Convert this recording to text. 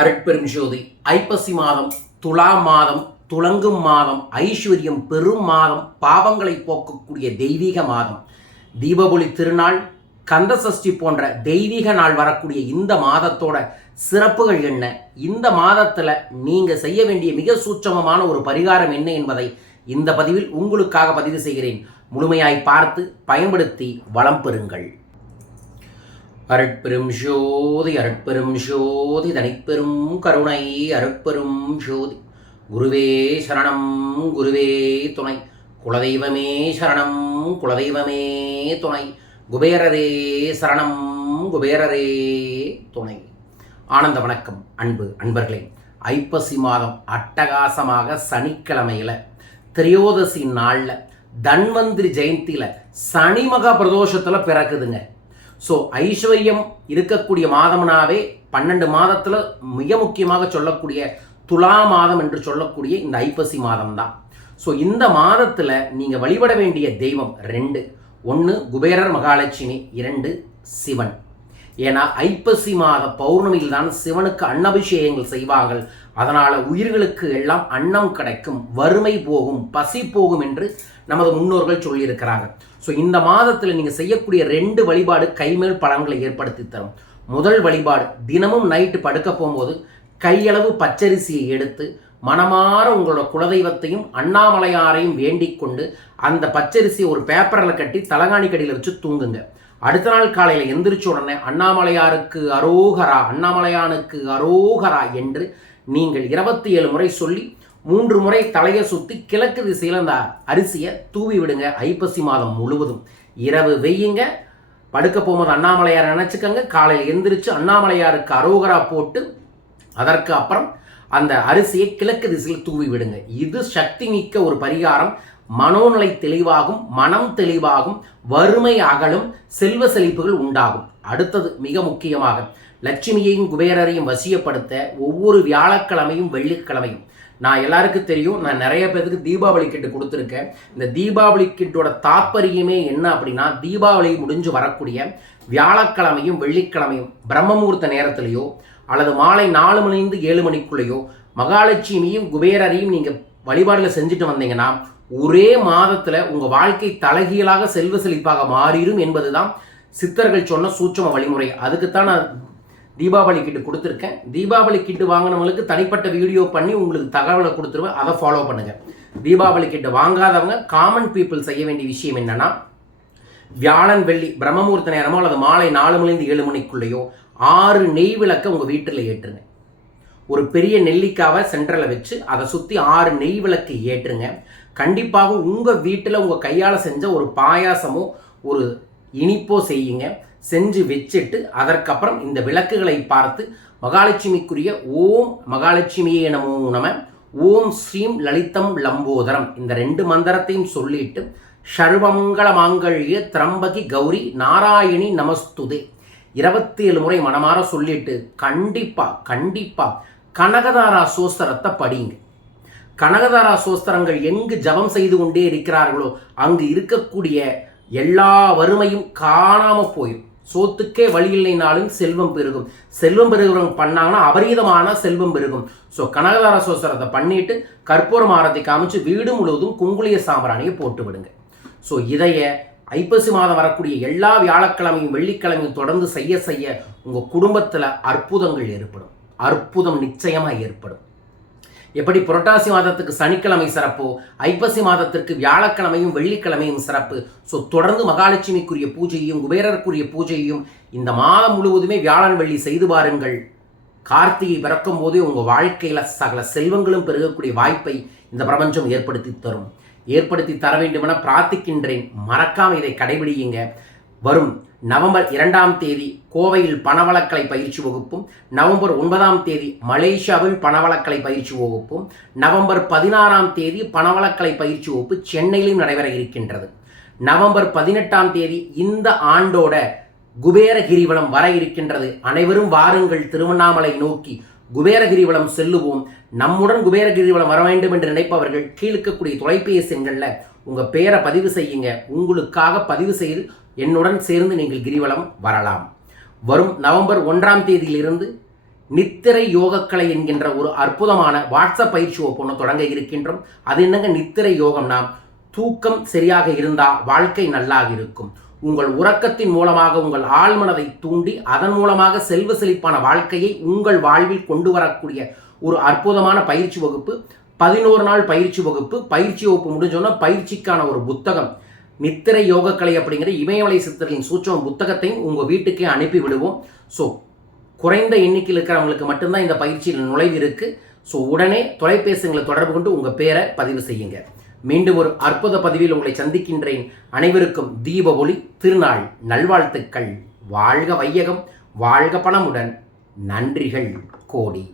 அருட்பெரும் ஜோதி ஐப்பசி மாதம், துலா மாதம், துலங்கும் மாதம், ஐஸ்வர்யம் பெரும் மாதம், பாவங்களை போக்கக்கூடிய தெய்வீக மாதம், தீபாவளி திருநாள், கந்த சஷ்டி போன்ற தெய்வீக நாள் வரக்கூடிய இந்த மாதத்தோட சிறப்புகள் என்ன, இந்த மாதத்தில் நீங்கள் செய்ய வேண்டிய மிக சூட்சமமான ஒரு பரிகாரம் என்ன என்பதை இந்த பதிவில் உங்களுக்காக பதிவு செய்கிறேன். முழுமையாய் பார்த்து பயன்படுத்தி வளம் பெறுங்கள். அருட்பெரும் ஜோதி அருட்பெரும் ஜோதி தனிப்பெரும் கருணை அருட்பெரும் ஜோதி. குருவே சரணம் குருவே துணை, குலதெய்வமே சரணம் குலதெய்வமே துணை, குபேரரே சரணம் குபேரரே துணை. ஆனந்த வணக்கம் அன்பு அன்பர்களே. ஐப்பசி மாதம் அட்டகாசமாக சனிக்கிழமையில் திரையோதசி நாளில் தன்வந்திரி ஜெயந்தியில் சனி மகா பிரதோஷத்தில் பிறக்குதுங்க. ஸோ ஐஸ்வர்யம் இருக்கக்கூடிய மாதம்னாவே 12 மாதத்தில் மிக முக்கியமாக சொல்லக்கூடிய துலா மாதம் என்று சொல்லக்கூடிய இந்த ஐப்பசி மாதம் தான். ஸோ இந்த மாதத்தில் நீங்கள் வழிபட வேண்டிய தெய்வம் 2. 1 குபேரர் மகாலட்சுமி, 2 சிவன். ஏன்னா ஐப்பசி மாத பௌர்ணமியில் தான் சிவனுக்கு அன்னபிஷேகங்கள் செய்வார்கள். அதனால் உயிர்களுக்கு எல்லாம் அன்னம் கிடைக்கும், வறுமை போகும், பசி போகும் என்று நமது முன்னோர்கள் சொல்லியிருக்கிறாங்க. ஸோ இந்த மாதத்தில் நீங்கள் செய்யக்கூடிய 2 வழிபாடு கைமேல் பலன்களை ஏற்படுத்தி தரும். முதல் வழிபாடு, தினமும் நைட்டு படுக்க போகும்போது கையளவு பச்சரிசியை எடுத்து மனமாற உங்களோட குலதெய்வத்தையும் அண்ணாமலையாரையும் வேண்டிக் கொண்டு அந்த பச்சரிசியை ஒரு பேப்பரில் கட்டி தலகாணி கடியில் வச்சு தூங்குங்க. அடுத்த நாள் காலையில் எந்திரிச்ச உடனே அண்ணாமலையாருக்கு அரோகரா, அண்ணாமலையானுக்கு அரோகரா என்று நீங்கள் 27 முறை சொல்லி 3 முறை தலையை சுற்றி கிழக்கு திசையில் அந்த அரிசியை தூவி விடுங்க. ஐப்பசி மாதம் முழுவதும் இரவு வெய்யுங்க. படுக்க போகும்போது அண்ணாமலையார் நினச்சிக்கங்க. காலையில் எந்திரிச்சு அண்ணாமலையாருக்கு அரோகரா போட்டு அதற்கு அப்புறம் அந்த அரிசியை கிழக்கு திசையில் தூவி விடுங்க. இது சக்தி மிக்க ஒரு பரிகாரம். மனோநிலை தெளிவாகும், மனம் தெளிவாகும், வறுமை அகலும், செல்வ செழிப்புகள் உண்டாகும். அடுத்தது மிக முக்கியமாக லட்சுமியையும் குபேரரையும் வசியப்படுத்த ஒவ்வொரு வியாழக்கிழமையும் வெள்ளிக்கிழமையும், நான் எல்லாருக்கும் தெரியும், நான் நிறைய பேருக்கு தீபாவளி கிட்டு கொடுத்துருக்கேன். இந்த தீபாவளி கிட்டோட தாற்பயமே என்ன அப்படின்னா, தீபாவளி முடிஞ்சு வரக்கூடிய வியாழக்கிழமையும் வெள்ளிக்கிழமையும் பிரம்ம முகூர்த்த நேரத்திலேயோ அல்லது மாலை 4 மணிலிருந்து 7 மணிக்குள்ளேயோ மகாலட்சுமியையும் குபேரரையும் நீங்கள் வழிபாடில் செஞ்சுட்டு வந்தீங்கன்னா ஒரே மாதத்தில் உங்கள் வாழ்க்கை தலைகீழாக செல்வ செழிப்பாக மாறிடும் என்பது தான் சித்தர்கள் சொன்ன சூட்சம வழிமுறை. அதுக்குத்தான் நான் தீபாவளி கிட்டு கொடுத்துருக்கேன். தீபாவளி கிட்டு வாங்கினவங்களுக்கு தனிப்பட்ட வீடியோ பண்ணி உங்களுக்கு தகவலை கொடுத்துருவேன். அதை ஃபாலோ பண்ணுங்கள். தீபாவளி கிட்டு வாங்காதவங்க, காமன் பீப்புள் செய்ய வேண்டிய விஷயம் என்னென்னா, வியாழன் வெள்ளி பிரம்மமுகூர்த்த நேரமோ அல்லது மாலை 4 மணிலிருந்து 7 மணிக்குள்ளேயோ 6 நெய் விளக்கை உங்கள் வீட்டில் ஏற்றுங்க. ஒரு பெரிய நெல்லிக்காவை சென்டரில் வச்சு அதை சுற்றி 6 நெய் விளக்கு ஏற்றுங்க. கண்டிப்பாக உங்கள் வீட்டில் உங்கள் கையால் செஞ்ச ஒரு பாயாசமோ ஒரு இனிப்போ செய்யுங்க. செஞ்சு வச்சுட்டு அதற்கப்புறம் இந்த விளக்குகளை பார்த்து மகாலட்சுமிக்குரிய ஓம் மகாலட்சுமியே நமோ நம, ஓம் ஸ்ரீம் லலிதம் லம்போதரம் இந்த 2 மந்திரத்தையும் சொல்லிட்டு சர்வமங்கள மாங்கல்ய திரம்பகி கௌரி நாராயணி நமஸ்துதே 27 முறை மனமாற சொல்லிட்டு கண்டிப்பாக கனகதாரா சோஸ்திரத்தை படிங்க. கனகதாரா சோஸ்திரங்கள் எங்கு ஜபம் செய்து கொண்டே இருக்கிறார்களோ அங்கு இருக்கக்கூடிய எல்லா வறுமையும் காணாமல் போயிடும். சோத்துக்கே வழி இல்லைனாலும் செல்வம் பெருகும். செல்வம் பெருகிறவங்க பண்ணாங்கன்னா அபரீதமான செல்வம் பெருகும். ஸோ கனகதார சோஸ்திரத்தை பண்ணிட்டு கற்பூரம் ஆரத்தி காமிச்சு வீடு முழுவதும் குங்குளிய சாம்பிராணியை போட்டு விடுங்க. ஸோ இதைய ஐப்பசி மாதம் வரக்கூடிய எல்லா வியாழக்கிழமையும் வெள்ளிக்கிழமையும் தொடர்ந்து செய்ய உங்கள் குடும்பத்தில் அற்புதங்கள் ஏற்படும். அற்புதம் நிச்சயமாக ஏற்படும். எப்படி புரட்டாசி மாதத்துக்கு சனிக்கிழமை சிறப்போ ஐப்பசி மாதத்திற்கு வியாழக்கிழமையும் வெள்ளிக்கிழமையும் சிறப்பு. ஸோ தொடர்ந்து மகாலட்சுமிக்குரிய பூஜையையும் குபேரருக்குரிய பூஜையையும் இந்த மாதம் முழுவதுமே வியாழன் வெள்ளி செய்து பாருங்கள். கார்த்திகை பிறக்கும் போதே உங்கள் வாழ்க்கையில் சகல செல்வங்களும் பெருகக்கூடிய வாய்ப்பை இந்த பிரபஞ்சம் ஏற்படுத்தி தர வேண்டுமென பிரார்த்திக்கின்றேன். மறக்காமல் இதை கடைபிடியுங்க. வரும் நவம்பர் 2ஆம் தேதி கோவையில் பணவளக்கலை பயிற்சி வகுப்பும், நவம்பர் 9ஆம் தேதி மலேசியாவில் பணவளக்கலை பயிற்சி வகுப்பும், நவம்பர் 16ஆம் தேதி பணவளக்கலை பயிற்சி வகுப்பு சென்னையிலும் நடைபெற இருக்கின்றது. நவம்பர் 18ஆம் தேதி இந்த ஆண்டோட குபேர கிரிவலம் வர இருக்கின்றது. அனைவரும் வாருங்கள், திருவண்ணாமலை நோக்கி குபேர கிரிவலம் செல்லுவோம். நம்முடன் குபேர கிரிவலம் வர வேண்டும் என்று நினைப்பவர்கள் கீழ்க்கக்கூடிய தொலைபேசி எண்களில் உங்கள் பேரை பதிவு செய்யுங்க. உங்களுக்காக பதிவு செய்து என்னுடன் சேர்ந்து நீங்கள் கிரிவலம் வரலாம். வரும் நவம்பர் 1ஆம் தேதியிலிருந்து நித்திரை யோகக்கலை என்கின்ற ஒரு அற்புதமான வாட்ஸ்அப் பயிற்சி வகுப்பு ஒன்று தொடங்க இருக்கின்றோம். அது என்னங்க நித்திரை யோகம்னா, தூக்கம் சரியாக இருந்தால் வாழ்க்கை நல்லாக இருக்கும். உங்கள் உறக்கத்தின் மூலமாக உங்கள் ஆழ்மனதை தூண்டி அதன் மூலமாக செல்வ செழிப்பான வாழ்க்கையை உங்கள் வாழ்வில் கொண்டு வரக்கூடிய ஒரு அற்புதமான பயிற்சி வகுப்பு. 11 நாள் பயிற்சி வகுப்பு. பயிற்சி வகுப்பு முடிஞ்சோன்னா பயிற்சிக்கான ஒரு புத்தகம் நித்திரை யோகக்கலை அப்படிங்கிற இமயமலை சித்தர்களின் சூட்சம புத்தகத்தையும் உங்கள் வீட்டுக்கே அனுப்பி விடுவோம். ஸோ குறைந்த எண்ணிக்கையில் இருக்கிறவங்களுக்கு மட்டும்தான் இந்த பயிற்சியில் நுழைவு இருக்குது. ஸோ உடனே தொலைபேசிகளை தொடர்பு கொண்டு உங்கள் பேரை பதிவு செய்யுங்க. மீண்டும் ஒரு அற்புத பதிவில் உங்களை சந்திக்கின்றேன். அனைவருக்கும் தீப ஒளி திருநாள் நல்வாழ்த்துக்கள். வாழ்க வையகம், வாழ்க பணமுடன். நன்றிகள் கோடி.